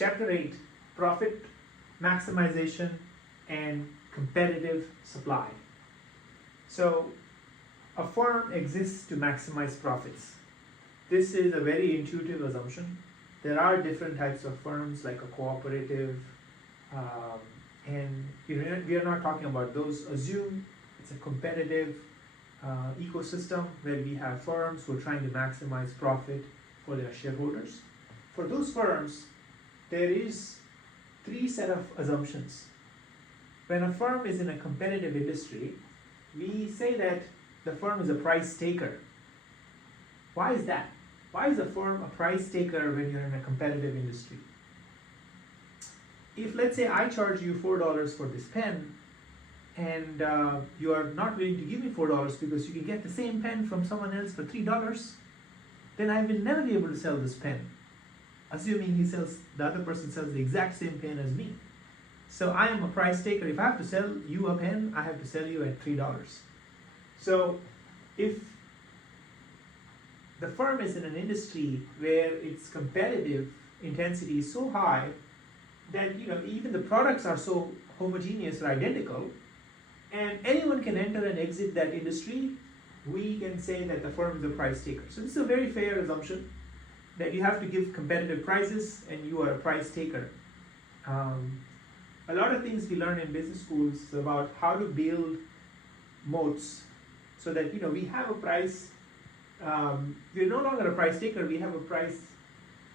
Chapter 8, Profit Maximization and Competitive Supply. So, a firm exists to maximize profits. This is a very intuitive assumption. There are different types of firms like a cooperative, and we are not talking about those. Assume it's a competitive ecosystem where we have firms who are trying to maximize profit for their shareholders. For those firms, there is three set of assumptions. When a firm is in a competitive industry, we say that the firm is a price taker. Why is that? Why is a firm a price taker when you're in a competitive industry? If, let's say, I charge you $4 for this pen, and you are not willing to give me $4 because you can get the same pen from someone else for $3, then I will never be able to sell this pen, assuming the other person sells the exact same pen as me. So I am a price taker. If I have to sell you a pen, I have to sell you at $3. So if the firm is in an industry where its competitive intensity is so high that even the products are so homogeneous or identical, and anyone can enter and exit that industry, we can say that the firm is a price taker. So this is a very fair assumption that you have to give competitive prices and you are a price taker. A lot of things we learn in business schools about how to build moats so that we have a price. We're no longer a price taker. We have a price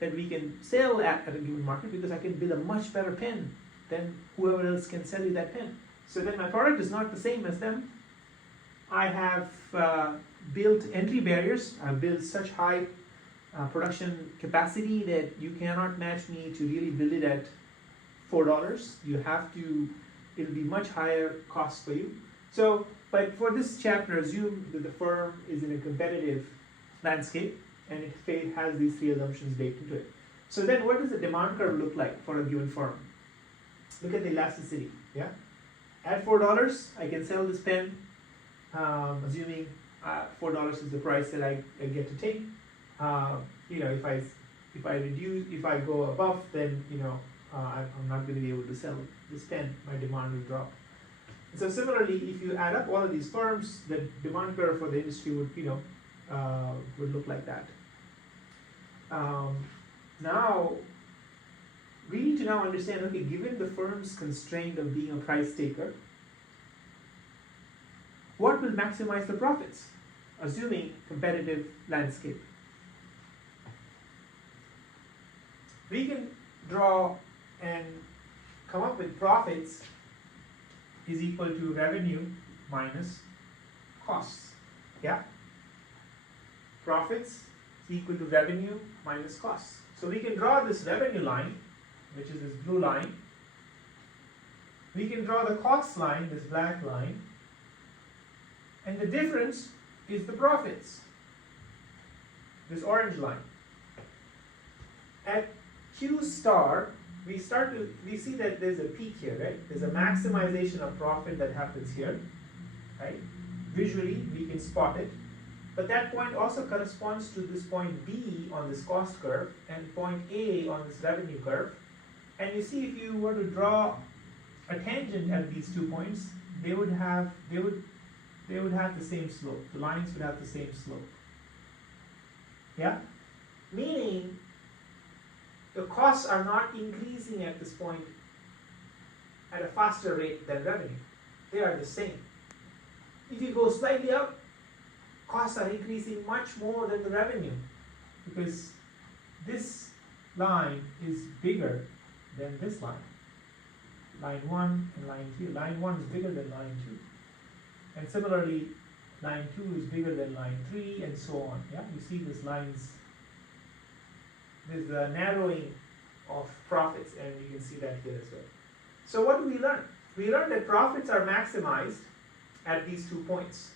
that we can sell at a given market because I can build a much better pen than whoever else can sell you that pen. So then my product is not the same as them. I have built entry barriers. I've built such high production capacity that you cannot match me to really build it at $4. You have to, it'll be much higher cost for you. So, but for this chapter, assume that the firm is in a competitive landscape and it has these three assumptions baked into it. So then what does the demand curve look like for a given firm? Look at the elasticity, yeah? At $4, I can sell this pen, assuming $4 is the price that I get to take. If I go above, then I'm not going to be able to sell this pen. My demand will drop. So similarly, if you add up all of these firms, the demand curve for the industry would look like that. Now, we need to now understand, okay, given the firm's constraint of being a price taker, what will maximize the profits, assuming competitive landscape? We can draw and come up with profits is equal to revenue minus costs. Yeah? Profits is equal to revenue minus costs. So we can draw this revenue line, which is this blue line. We can draw the cost line, this black line. And the difference is the profits, this orange line. At Q star, we see that there's a peak here, right? There's a maximization of profit that happens here, right? Visually, we can spot it. But that point also corresponds to this point B on this cost curve and point A on this revenue curve. And you see, if you were to draw a tangent at these 2 points, they would have the same slope. The lines would have the same slope. Yeah? Meaning, the costs are not increasing at this point at a faster rate than revenue. They are the same. If you go slightly up, costs are increasing much more than the revenue because this line is bigger than this line. Line 1 and line 2. Line 1 is bigger than line 2. And similarly, line 2 is bigger than line 3 and so on. Yeah, you see these lines. There's a narrowing of profits, and you can see that here as well. So what do we learn? We learned that profits are maximized at these 2 points.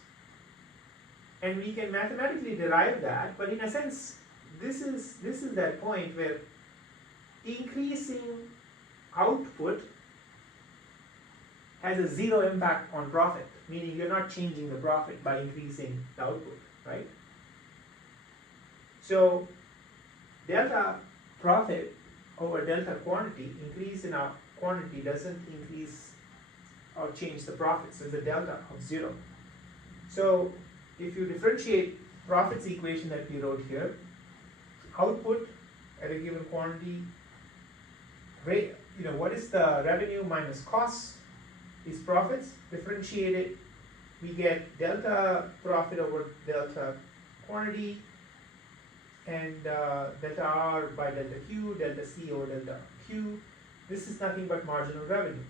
And we can mathematically derive that, but in a sense, this is that point where increasing output has a zero impact on profit, meaning you're not changing the profit by increasing the output, right? So delta profit over delta quantity, increase in our quantity doesn't increase or change the profit, so it's a delta of 0. So if you differentiate profits equation that we wrote here, output at a given quantity, rate, what is the revenue minus costs is profits, differentiate it, we get delta profit over delta quantity, and delta R by delta Q, delta C over delta Q. This is nothing but marginal revenue.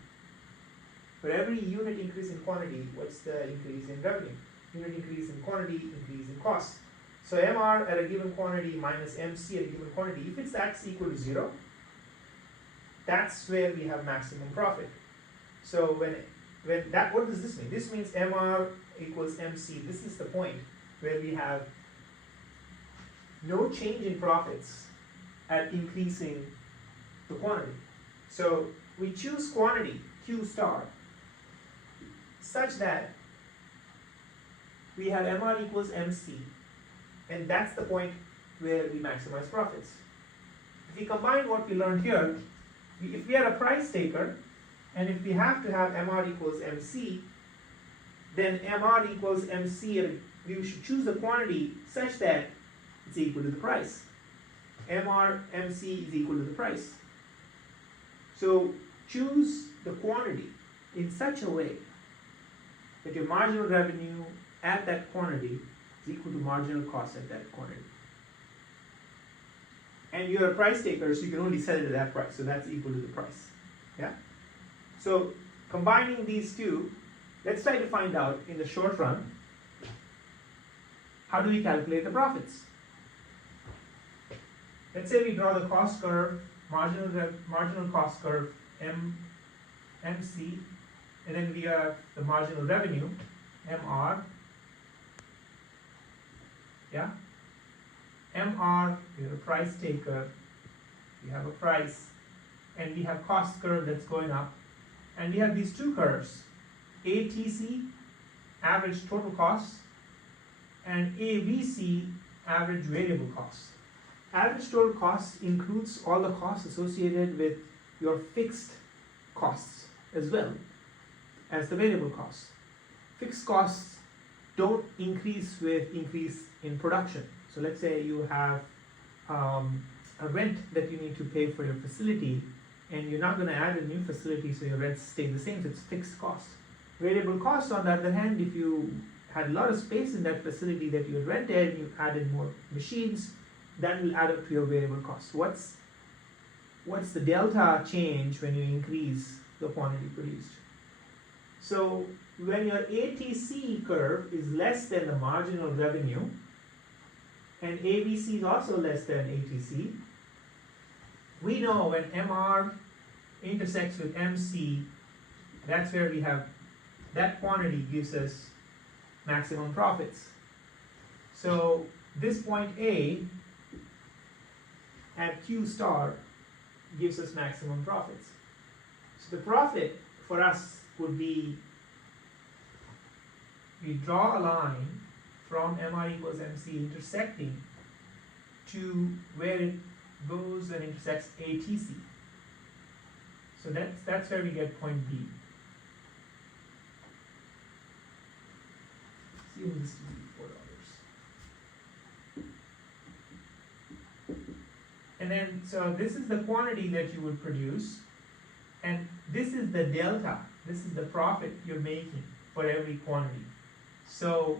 For every unit increase in quantity, what's the increase in revenue? Unit increase in quantity, increase in cost. So MR at a given quantity minus MC at a given quantity, if that's equal to 0, that's where we have maximum profit. So when that, what does this mean? This means MR equals MC. This is the point where we have no change in profits at increasing the quantity. So we choose quantity, Q star, such that we have MR equals MC, and that's the point where we maximize profits. If we combine what we learned here, if we are a price taker, and if we have to have MR equals MC, then MR equals MC, and we should choose the quantity such that it's equal to the price. MR MC is equal to the price. So choose the quantity in such a way that your marginal revenue at that quantity is equal to marginal cost at that quantity. And you're a price taker, so you can only sell it at that price, so that's equal to the price. Yeah? So combining these two, let's try to find out in the short run, how do we calculate the profits? Let's say we draw the cost curve, marginal cost curve, MC, and then we have the marginal revenue, MR. Yeah? MR, you're a price taker, we have a price, and we have cost curve that's going up, and we have these two curves, ATC, average total cost, and AVC, average variable cost. Average total cost includes all the costs associated with your fixed costs as well as the variable costs. Fixed costs don't increase with increase in production. So let's say you have a rent that you need to pay for your facility, and you're not going to add a new facility, so your rents stay the same, so it's fixed costs. Variable costs, on the other hand, if you had a lot of space in that facility that you had rented, you added more machines, that will add up to your variable cost. What's the delta change when you increase the quantity produced? So when your ATC curve is less than the marginal revenue, and AVC is also less than ATC, we know when MR intersects with MC, that's where we have, that quantity gives us maximum profits. So this point A at Q star gives us maximum profits. So the profit for us would be, we draw a line from MR equals MC intersecting to where it goes and intersects ATC. So that's where we get point B. Assume this to be $4. And then, so this is the quantity that you would produce, and this is the delta, this is the profit you're making for every quantity. So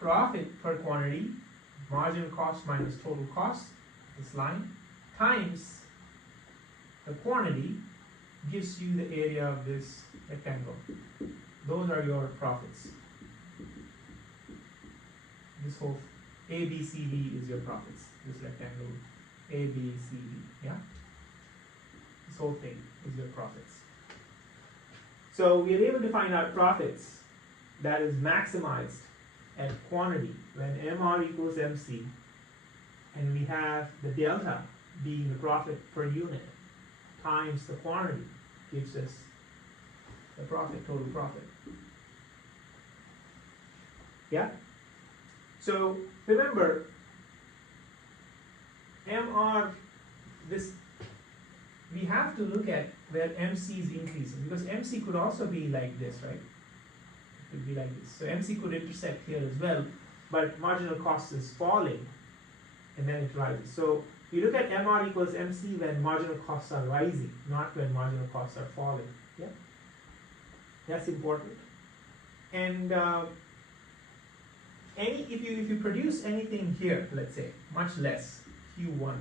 profit per quantity, marginal cost minus total cost, this line, times the quantity gives you the area of this rectangle. Those are your profits. This whole ABCD is your profits. This rectangle, ABCD, yeah? This whole thing is your profits. So we are able to find out profits that is maximized at quantity when MR equals MC, and we have the delta being the profit per unit times the quantity gives us the profit, total profit. Yeah? So remember, MR this, we have to look at where MC is increasing, because MC could also be like this, right? It could be like this. So MC could intersect here as well, but marginal cost is falling, and then it rises. So you look at MR equals MC when marginal costs are rising, not when marginal costs are falling. Yeah, that's important. And if you produce anything here, let's say much less Q1,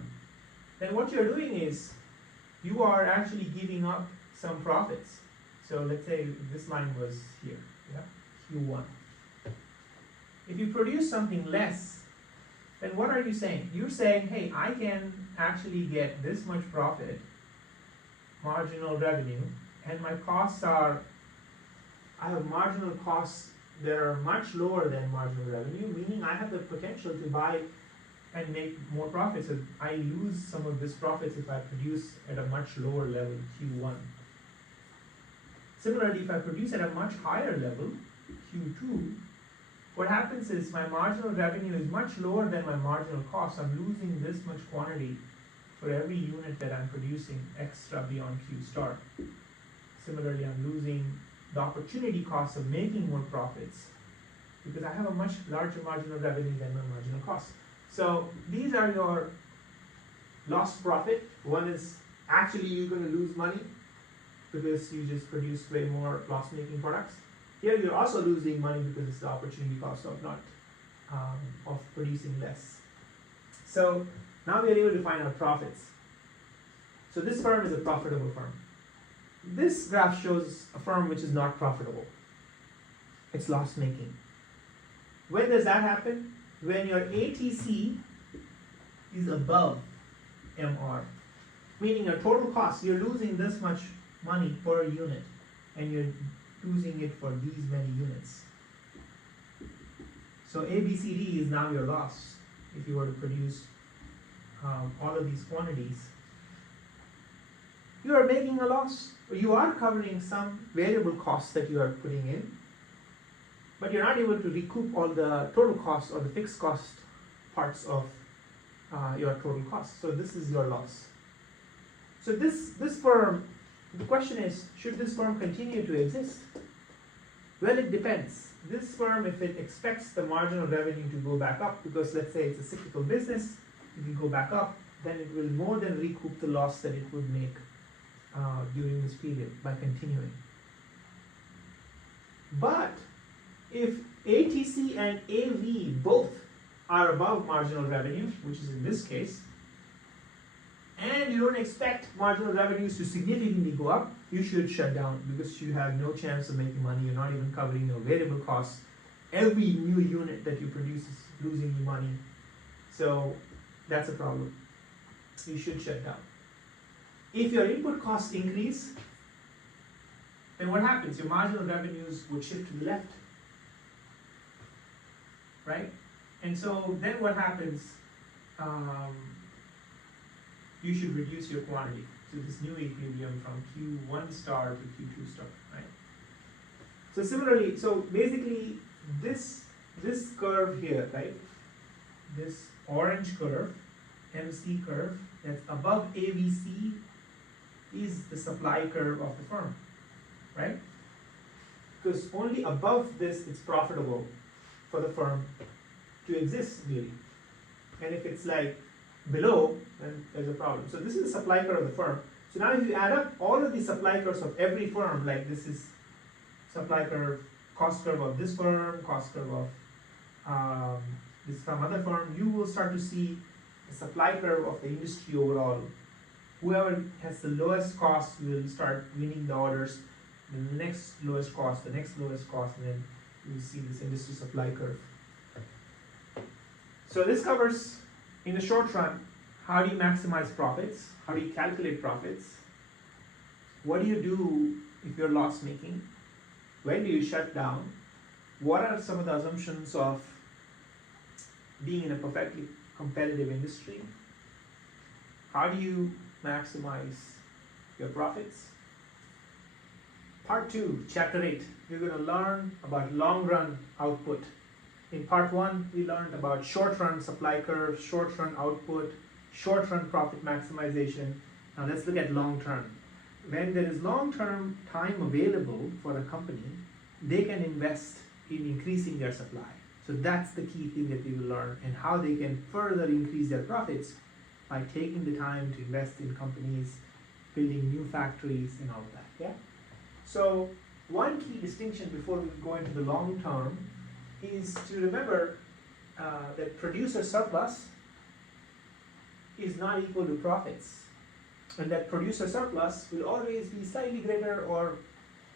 then what you're doing is you are actually giving up some profits. So let's say this line was here, yeah, Q1. If you produce something less, then what are you saying? You're saying, hey, I can actually get this much profit, marginal revenue, and my costs are, I have marginal costs that are much lower than marginal revenue, meaning I have the potential to buy and make more profits. So I lose some of this profits if I produce at a much lower level, Q1. Similarly, if I produce at a much higher level, Q2, what happens is my marginal revenue is much lower than my marginal cost. I'm losing this much quantity for every unit that I'm producing extra beyond Q star. Similarly, I'm losing the opportunity cost of making more profits because I have a much larger marginal revenue than my marginal cost. So these are your lost profit. One is actually you're going to lose money because you just produced way more loss-making products. Here you're also losing money because it's the opportunity cost of not of producing less. So now we are able to find our profits. So this firm is a profitable firm. This graph shows a firm which is not profitable. It's loss-making. When does that happen? When your ATC is above MR, meaning your total cost, you're losing this much money per unit, and you're losing it for these many units. So ABCD is now your loss if you were to produce all of these quantities. You are making a loss. You are covering some variable costs that you are putting in, but you're not able to recoup all the total costs or the fixed cost parts of your total cost. So this is your loss. So this firm, the question is, should this firm continue to exist? Well, it depends. This firm, if it expects the marginal revenue to go back up, because let's say it's a cyclical business, if you go back up, then it will more than recoup the loss that it would make during this period by continuing. But if ATC and AV both are above marginal revenue, which is in this case, and you don't expect marginal revenues to significantly go up, you should shut down because you have no chance of making money. You're not even covering your variable costs. Every new unit that you produce is losing you money. So that's a problem. You should shut down. If your input costs increase, then what happens? Your marginal revenues would shift to the left, right? And so then what happens? You should reduce your quantity to this new equilibrium from Q1 star to Q2 star, right? So similarly, so basically this curve here, right? This orange curve, MC curve, that's above AVC is the supply curve of the firm, right? Because only above this it's profitable for the firm to exist, really. And if it's like below, then there's a problem. So this is the supply curve of the firm. So now if you add up all of the supply curves of every firm, like this is supply curve, cost curve of this firm, cost curve of this some other firm, you will start to see the supply curve of the industry overall. Whoever has the lowest cost will start winning the orders, the next lowest cost, and then you see this industry supply curve. So this covers, in the short run, how do you maximize profits? How do you calculate profits? What do you do if you're loss making? When do you shut down? What are some of the assumptions of being in a perfectly competitive industry? How do you maximize your profits? Part 2, Chapter 8, we're going to learn about long run output. In Part 1, we learned about short run supply curve, short run output, short-run profit maximization. Now let's look at long-term. When there is long-term time available for a company, they can invest in increasing their supply. So that's the key thing that we will learn, and how they can further increase their profits by taking the time to invest in companies, building new factories and all of that. Yeah. So one key distinction before we go into the long term is to remember that producer surplus is not equal to profits, and that producer surplus will always be slightly greater or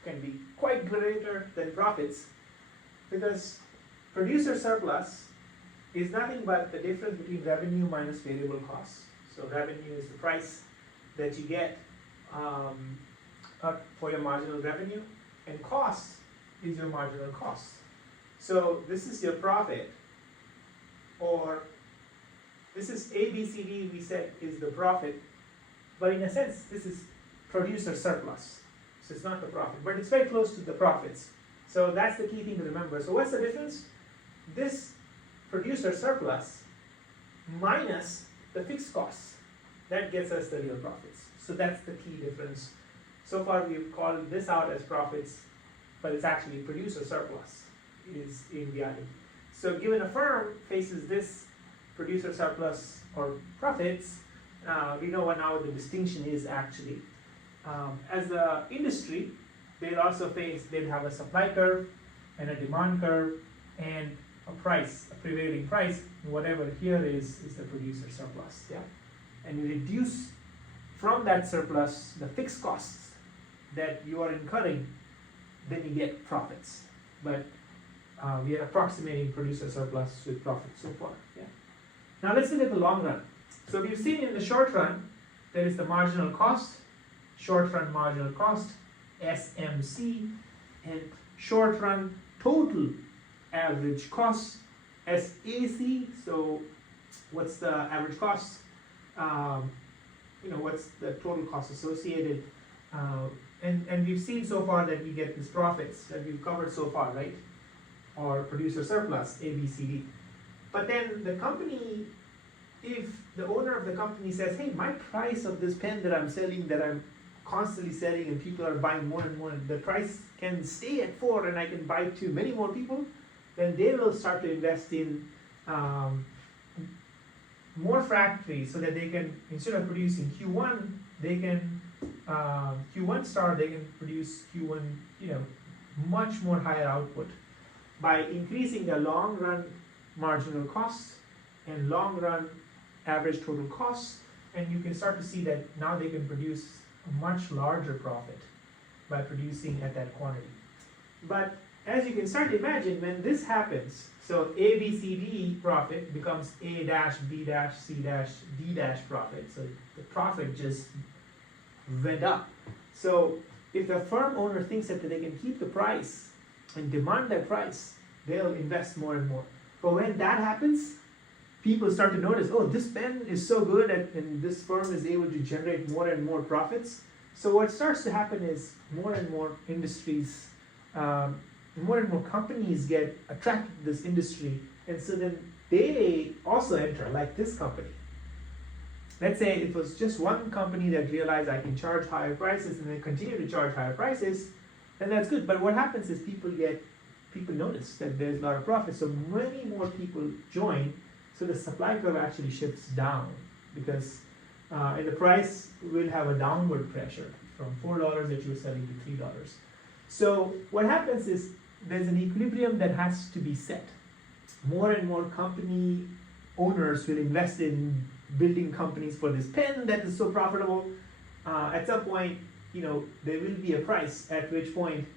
can be quite greater than profits, because producer surplus is nothing but the difference between revenue minus variable costs. So revenue is the price that you get for your marginal revenue, and cost is your marginal cost. So this is your profit, or this is ABCD, we said is the profit, but in a sense this is producer surplus. So it's not the profit, but it's very close to the profits. So that's the key thing to remember. So what's the difference? This producer surplus minus the fixed costs, that gets us the real profits. So that's the key difference. So far we've called this out as profits, but it's actually producer surplus is in reality. So given a firm faces this producer surplus or profits, we know what now the distinction is actually. As the industry, they'll also they'll have a supply curve and a demand curve and a price, a prevailing price. Whatever here is the producer surplus. Yeah, and you reduce from that surplus the fixed costs that you are incurring, then you get profits. But we are approximating producer surplus with profits so far. Yeah. Now let's look at the long run. So we've seen in the short run there is the marginal cost, short run marginal cost, SMC, and short run total average cost, SAC. So what's the average cost? What's the total cost associated? And we've seen so far that we get these profits that we've covered so far, right? Or producer surplus, ABCD. But then the company, if the owner of the company says, hey, my price of this pen that I'm selling, that I'm constantly selling and people are buying more and more, the price can stay at 4 and I can buy to many more people, then they will start to invest in more factories so that they can, instead of producing Q1, they can, Q1 star, they can produce Q1, much more higher output by increasing the long run marginal costs and long run average total costs, and you can start to see that now they can produce a much larger profit by producing at that quantity. But as you can start to imagine, when this happens, so A, B, C, D profit becomes A dash, B dash, C dash, D dash profit. So the profit just went up. So if the firm owner thinks that they can keep the price and demand that price, they'll invest more and more. But when that happens, people start to notice, oh, this pen is so good and this firm is able to generate more and more profits. So what starts to happen is more and more industries, more and more companies get attracted to this industry, and so then they also enter, like this company. Let's say it was just one company that realized I can charge higher prices and they continue to charge higher prices, then that's good. But what happens is people notice that there's a lot of profit, so many more people join, so the supply curve actually shifts down, because and the price will have a downward pressure from $4 that you were selling to $3. So what happens is there's an equilibrium that has to be set. More and more company owners will invest in building companies for this pen that is so profitable. At some point, there will be a price at which point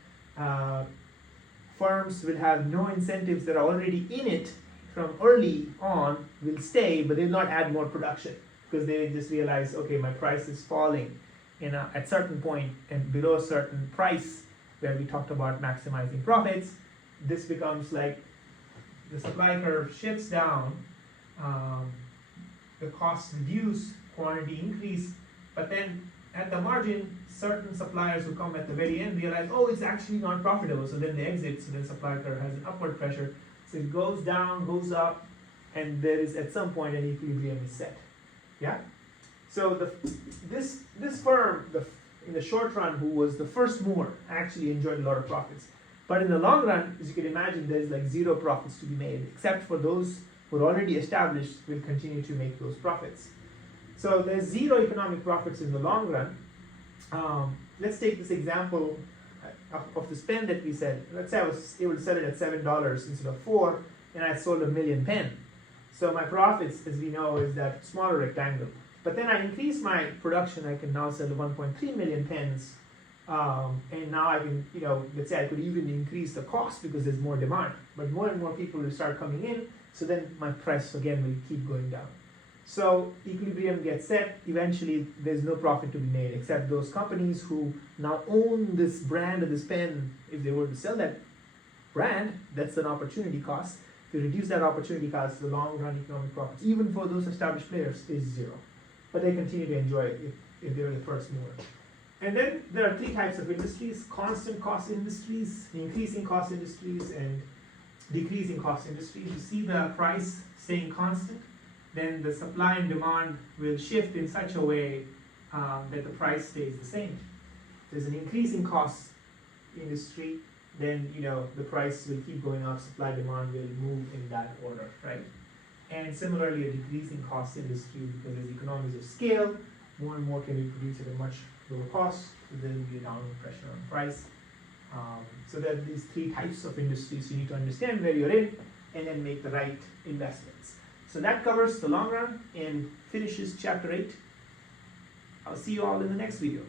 firms will have no incentives that are already in it from early on, will stay, but they'll not add more production because they just realize, okay, my price is falling. At certain point and below a certain price, where we talked about maximizing profits, this becomes like the supply curve shifts down, the costs reduce, quantity increase, but then at the margin, certain suppliers who come at the very end realize, oh, it's actually not profitable, so then they exit, so then supply curve has an upward pressure, so it goes down, goes up, and there is at some point an equilibrium is set. Yeah? So this firm, in the short run, who was the first mover, actually enjoyed a lot of profits. But in the long run, as you can imagine, there's like zero profits to be made, except for those who are already established will continue to make those profits. So there's zero economic profits in the long run. Let's take this example of this pen that we said. Let's say I was able to sell it at $7 instead of $4, and I sold 1 million pen. So my profits, as we know, is that smaller rectangle. But then I increase my production. I can now sell 1.3 million pens, and now I can, let's say I could even increase the cost because there's more demand. But more and more people will start coming in, so then my price again will keep going down. So equilibrium gets set. Eventually, there's no profit to be made except those companies who now own this brand of this pen. If they were to sell that brand, that's an opportunity cost. If you reduce that opportunity cost, the long-run economic profits, even for those established players, is zero. But they continue to enjoy it if they're the first mover. And then there are 3 types of industries: constant cost industries, increasing cost industries, and decreasing cost industries. You see the price staying constant, then the supply and demand will shift in such a way that the price stays the same. If there's an increasing cost industry, then the price will keep going up, supply demand will move in that order, right? And similarly, a decreasing cost industry, because there's economies of scale, more and more can be produced at a much lower cost, so there will be a downward pressure on price. So there are these 3 types of industries. You need to understand where you're in and then make the right investments. So that covers the long run and finishes chapter 8. I'll see you all in the next video.